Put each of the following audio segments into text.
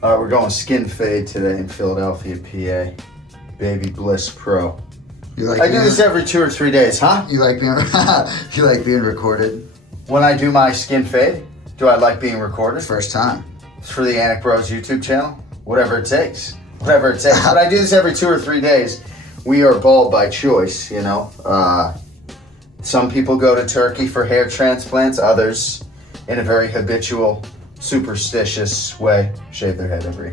All right, we're going skin fade today in Philadelphia, PA. BaBylissPRO. I do this every 2 or 3 days, huh? You like being recorded? When I do my skin fade, do I like being recorded? First time. It's for the Anik Bros YouTube channel. Whatever it takes. Whatever it takes. But I do this every 2 or 3 days. We are bald by choice, you know. Some people go to Turkey for hair transplants. Others, in a very habitual, superstitious way, shave their head every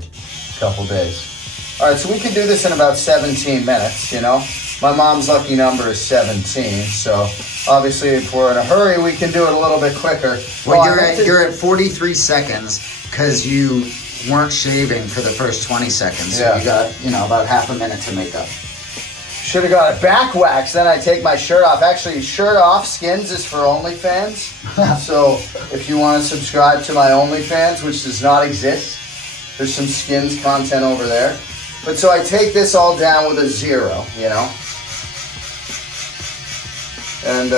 couple days. All right, so we can do this in about 17 minutes, you know. My mom's lucky number is 17, so obviously if we're in a hurry, we can do it a little bit quicker. Well, you're at 43 seconds because you weren't shaving for the first 20 seconds. So you got, about half a minute to make up. Should have got a back wax, then I take my shirt off. Actually, shirt off skins is for OnlyFans. So if you want to subscribe to my OnlyFans, which does not exist, there's some skins content over there. But so I take this all down with a 0, you know. And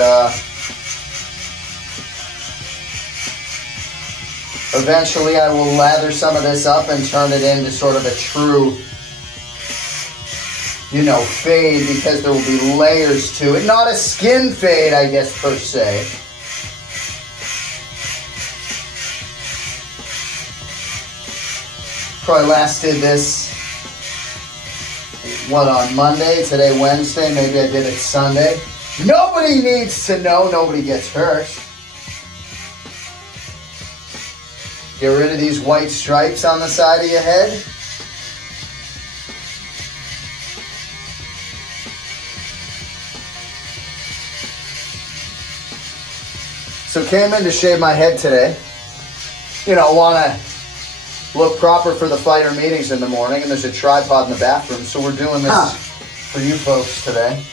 eventually I will lather some of this up and turn it into sort of a true, fade, because there will be layers to it. Not a skin fade, I guess, per se. Probably last did this, on Monday? Today, Wednesday. Maybe I did it Sunday. Nobody needs to know. Nobody gets hurt. Get rid of these white stripes on the side of your head. So came in to shave my head today. Want to look proper for the fighter meetings in the morning, and there's a tripod in the bathroom, so we're doing this for you folks today.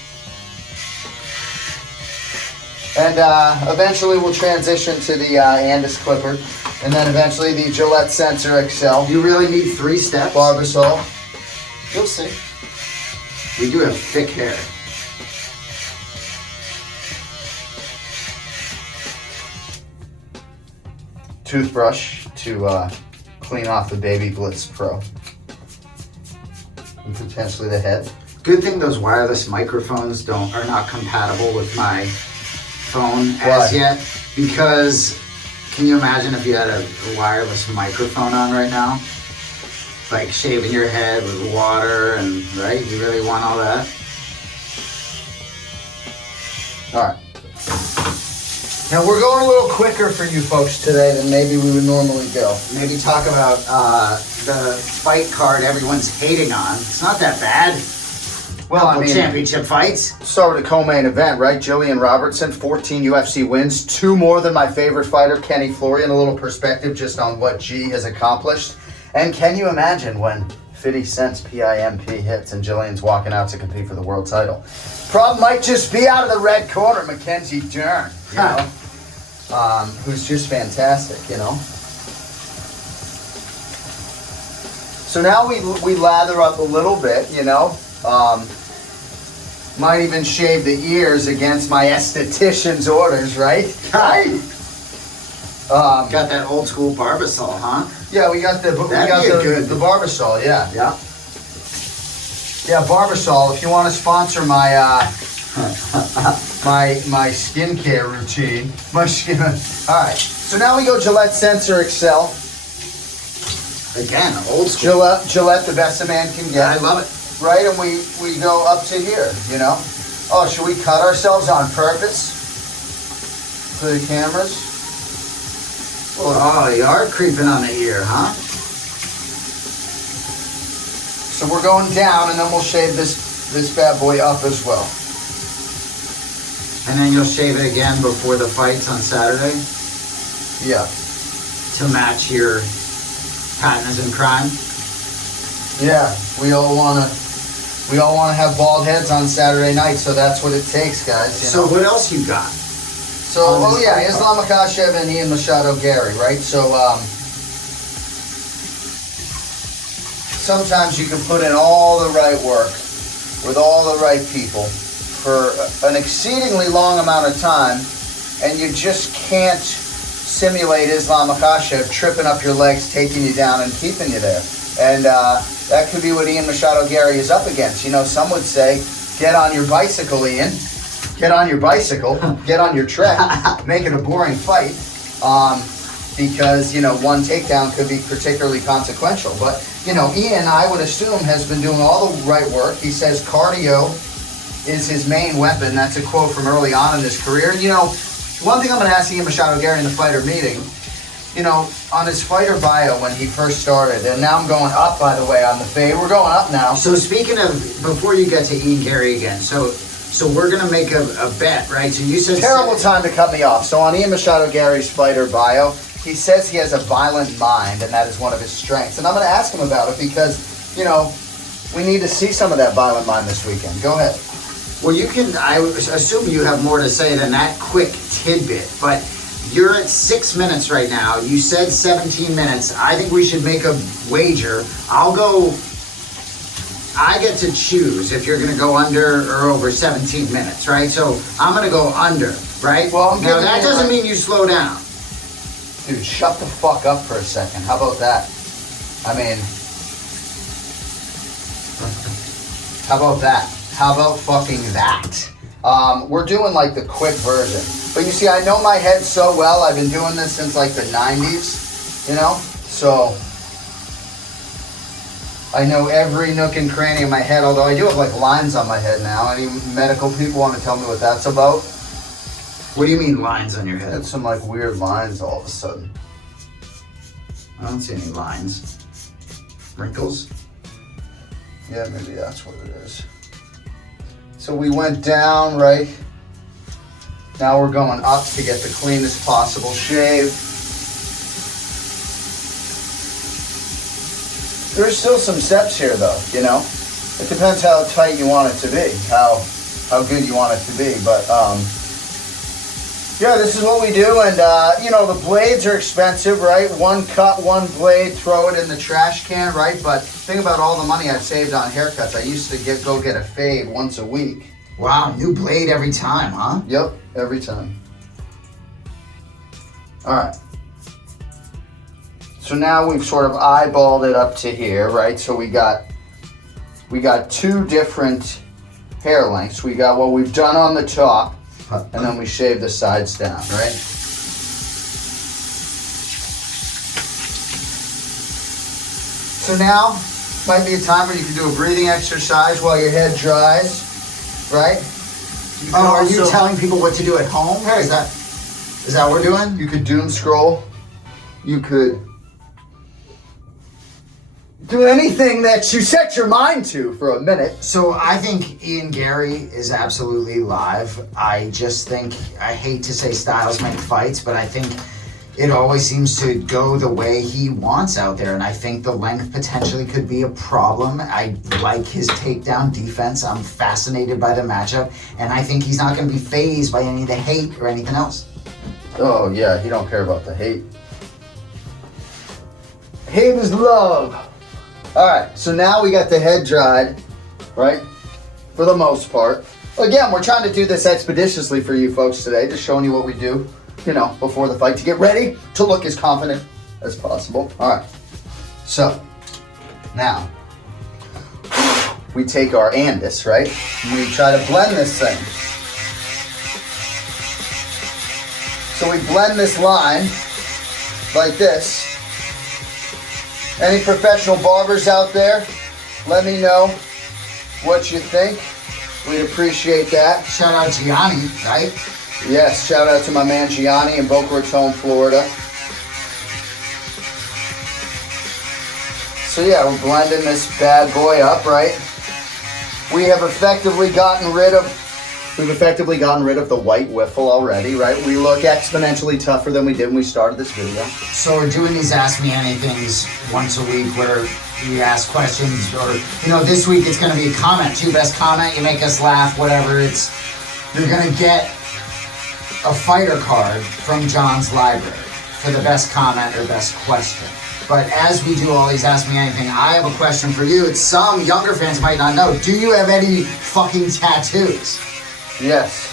And eventually we'll transition to the Andis Clipper, and then eventually the Gillette Sensor Excel. You really need 3 steps? Barbasol. You'll see. We do have thick hair. Toothbrush to clean off the BaBylissPRO. And potentially the head. Good thing those wireless microphones are not compatible with my phone as yet, because can you imagine if you had a wireless microphone on right now? Like shaving your head with water and, right? You really want all that? All right. Now we're going a little quicker for you folks today than maybe we would normally go. Maybe talk about the fight card everyone's hating on. It's not that bad. Well, championship fights. Start with the co-main event, right? Jillian Robertson, 14 UFC wins, 2 more than my favorite fighter, Kenny Florian. A little perspective just on what G has accomplished. And can you imagine when 50 Cent's PIMP hits and Jillian's walking out to compete for the world title? Problem might just be out of the red corner, Mackenzie Dern, who's just fantastic, So now we lather up a little bit, might even shave the ears against my esthetician's orders, right? Got that old school Barbasol, huh? Yeah, we got the Barbasol, yeah. Yeah. Yeah, Barbasol. If you want to sponsor my my skincare routine, All right. So now we go Gillette Sensor Excel. Again, old school. Gillette, the best a man can get. Yeah, I love it. Right, and we go up to here, Oh, should we cut ourselves on purpose for the cameras? Oh, you are creeping on the ear, huh? So we're going down, and then we'll shave this bad boy up as well. And then you'll shave it again before the fights on Saturday? Yeah. To match your partners in crime? Yeah, we all want to have bald heads on Saturday night, so that's what it takes, guys. So what else you got? So, Islam Makhachev and Ian Machado Garry, right? So, sometimes you can put in all the right work with all the right people for an exceedingly long amount of time, and you just can't simulate Islam Makhachev tripping up your legs, taking you down, and keeping you there. And that could be what Ian Machado Garry is up against. You know, some would say, get on your bicycle, Ian. Get on your bicycle. Get on your trek. Make it a boring fight. Because, you know, one takedown could be particularly consequential. But, you know, Ian, I would assume, has been doing all the right work. He says cardio is his main weapon. That's a quote from early on in his career. And, you know, one thing I'm going to ask Ian Machado Garry in the fighter meeting, you know, on his fighter bio when he first started, and now I'm going up, by the way, on the fade. We're going up now. So speaking of, before you get to Ian Garry again, so we're going to make a bet, right? So you said... Terrible time to cut me off. So on Ian Machado Garry's fighter bio, he says he has a violent mind, and that is one of his strengths. And I'm going to ask him about it because, you know, we need to see some of that violent mind this weekend. Go ahead. Well, you can, I assume you have more to say than that quick tidbit, but you're at 6 minutes right now. You said 17 minutes. I think we should make a wager. I get to choose if you're going to go under or over 17 minutes, right? So I'm going to go under, right? Well, now that doesn't mean you slow down. Dude, shut the fuck up for a second. How about that? I mean, how about that? How about fucking that? We're doing like the quick version. But you see, I know my head so well. I've been doing this since like the 90s, you know? So I know every nook and cranny of my head, although I do have like lines on my head now. Any medical people want to tell me what that's about? What do you mean lines on your head? It's some like weird lines all of a sudden. I don't see any lines. Wrinkles? Yeah, maybe that's what it is. So we went down, right? Now we're going up to get the cleanest possible shave. There's still some steps here though, you know? It depends how tight you want it to be, how good you want it to be, but yeah, this is what we do, and you know, the blades are expensive, right? One cut, one blade, throw it in the trash can, right? But think about all the money I've saved on haircuts. I used to go get a fade once a week. Wow, new blade every time, huh? Yep, every time. All right. So now we've sort of eyeballed it up to here, right? So we got two different hair lengths. We got what we've done on the top, and then we shave the sides down, right? So now might be a time where you can do a breathing exercise while your head dries, right? Are you telling people what to do at home? Hey, is that what we're doing? You could doom scroll. You could do anything that you set your mind to for a minute. So I think Ian Garry is absolutely live. I just think, I hate to say styles make fights, but I think it always seems to go the way he wants out there, and I think the length potentially could be a problem. I like his takedown defense. I'm fascinated by the matchup, and I think he's not going to be fazed by any of the hate or anything else. Oh yeah, he don't care about the hate. Hate is love. All right, so now we got the head dried, right? For the most part. Again, we're trying to do this expeditiously for you folks today, just showing you what we do, you know, before the fight to get ready to look as confident as possible. All right, so now we take our Andis, right? And we try to blend this thing. So we blend this line like this. Any professional barbers out there, let me know what you think. We'd appreciate that. Shout out Gianni, right? Yes, shout out to my man Gianni in Boca Raton, Florida. So yeah, we're blending this bad boy up, right? We have effectively gotten rid of the white wiffle already, right? We look exponentially tougher than we did when we started this video. So we're doing these Ask Me Anythings once a week where we ask questions, or, you know, this week it's going to be a comment. Best comment, you make us laugh, whatever. You're going to get a fighter card from Jon's library for the best comment or best question. But as we do all these Ask Me Anything, I have a question for you. It's some younger fans might not know. Do you have any fucking tattoos? Yes.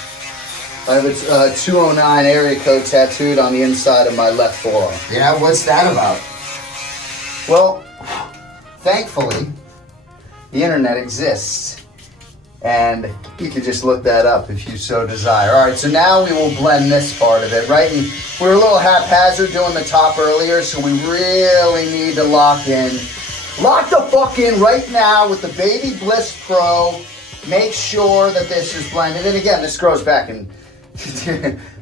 I have a 209 area code tattooed on the inside of my left forearm. Yeah, what's that about? Well, thankfully, the internet exists. And you can just look that up if you so desire. All right, so now we will blend this part of it, right? And we were a little haphazard doing the top earlier, so we really need to lock in. Lock the fuck in right now with the BaBylissPRO. Make sure that this is blended. And again, this grows back in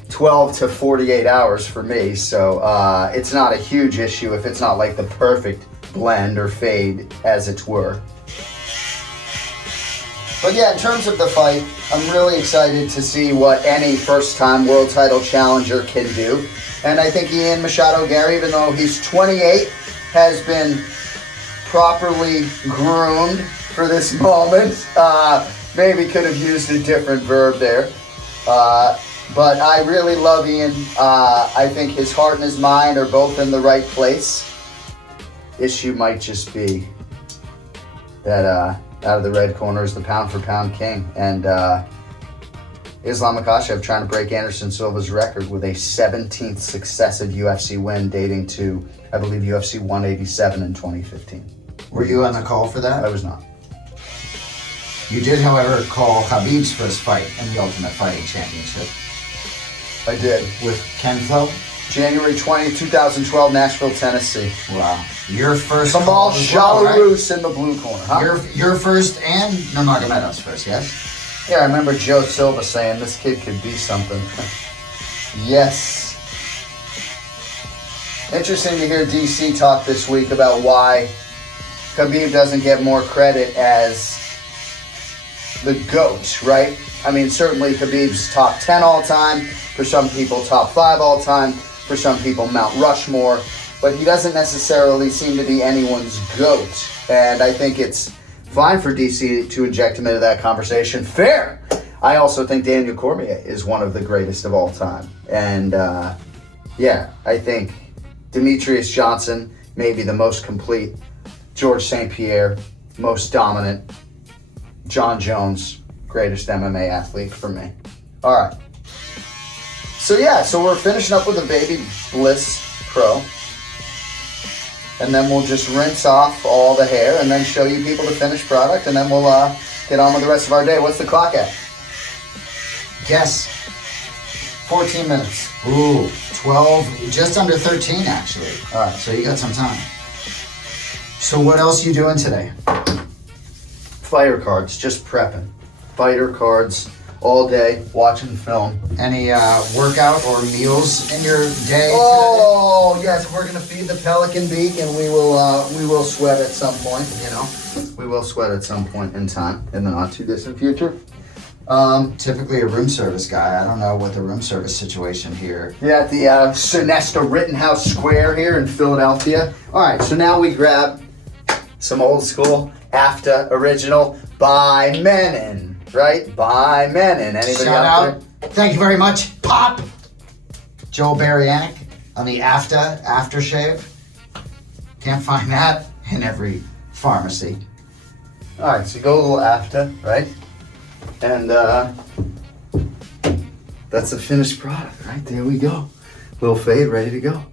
12 to 48 hours for me, so it's not a huge issue if it's not like the perfect blend or fade, as it were. But yeah, in terms of the fight, I'm really excited to see what any first-time world title challenger can do. And I think Machado Garry, even though he's 28, has been properly groomed for this moment. Maybe could have used a different verb there. But I really love Ian. I think his heart and his mind are both in the right place. Issue might just be that out of the red corner is the pound-for-pound king. And Islam Makhachev trying to break Anderson Silva's record with a 17th successive UFC win dating to, I believe, UFC 187 in 2015. Were you on the call for that? I was not. You did, however, call Khabib's first fight in the Ultimate Fighting Championship. I did. With Ken Flo? January 20, 2012, Nashville, Tennessee. Wow. Your first Kamal call as well, Shalarus in the blue corner, huh? Your first and Nurmagomedov's first, yes? Yeah, I remember Joe Silva saying this kid could be something. Yes. Interesting to hear DC talk this week about why Khabib doesn't get more credit as the GOAT, right? I mean, certainly Khabib's top 10 all time. For some people, top 5 all time. For some people, Mount Rushmore. But he doesn't necessarily seem to be anyone's GOAT. And I think it's fine for DC to inject him into that conversation. Fair! I also think Daniel Cormier is one of the greatest of all time. And yeah, I think Demetrius Johnson may be the most complete. George St. Pierre, most dominant. John Jones, greatest MMA athlete for me. All right. So yeah, so we're finishing up with the BaBylissPRO. And then we'll just rinse off all the hair and then show you people the finished product, and then we'll get on with the rest of our day. What's the clock at? Guess. 14 minutes. Ooh, 12, just under 13 actually. All right. So you got some time. So what else you doing today? Fighter cards, just prepping. Fighter cards all day, watching film. Any workout or meals in your day? Oh yes, we're gonna feed the pelican beak, and we will sweat at some point. You know, we will sweat at some point in time in the not too distant future. Typically a room service guy. I don't know what the room service situation here. Yeah, at the Sonesta Rittenhouse Square here in Philadelphia. All right, so now we grab some old school AFTA original by Menon. Right? By Menon. Anybody Shout out out. Thank you very much, Pop. Joel Anik on the Aftershave. Can't find that in every pharmacy. All right, so you go a little AFTA, right? And that's the finished product, right? There we go. Little fade, ready to go.